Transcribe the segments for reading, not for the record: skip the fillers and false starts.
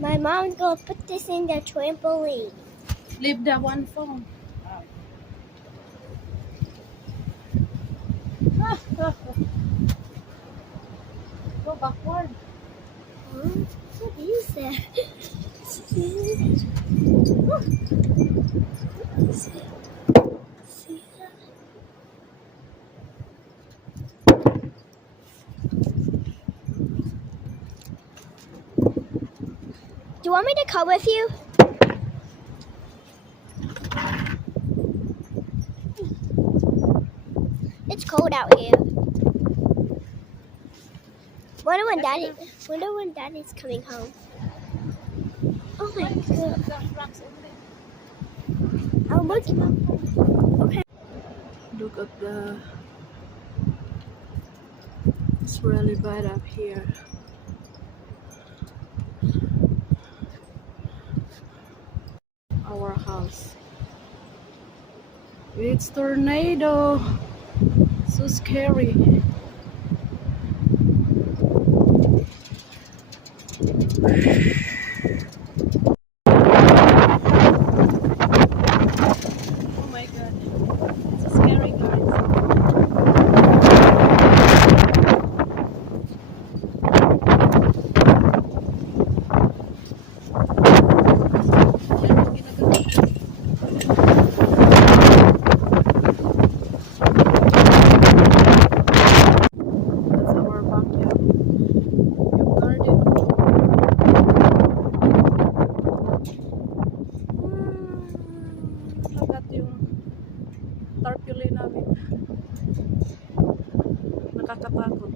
My mom's gonna put this in the trampoline. Leave that one phone. Go backward. Huh? What is that? See that? Do you want me to come with you? It's cold out here. Wonder when Daddy's coming home. Oh my god. I'm looking. Okay. Look at it's really bad up here. Our house. It's tornado. So scary. Oh my god. It's so scary, guys. That's our backyard. Yung garden. Lagat yung tarpaulin namin. Nakakatakot.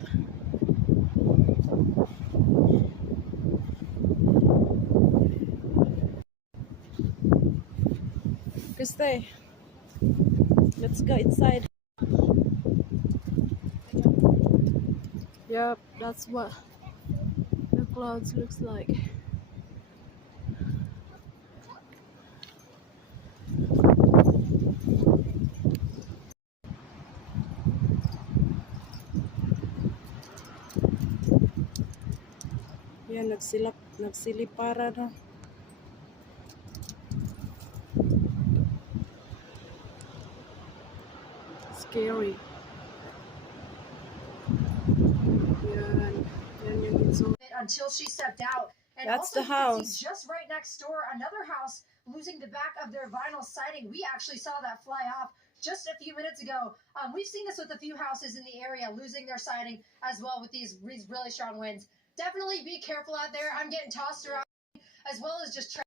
Stay. Let's go inside. Yep, that's what the clouds looks like. Yan, nagsilipara na. Scary. Yan yung insult. Until she stepped out. And That's also, the house. you can see just right next door, another house losing the back of their vinyl siding. We actually saw that fly off just a few minutes ago. We've seen this with a few houses in the area losing their siding as well with these really strong winds. Definitely be careful out there. I'm getting tossed around as well as just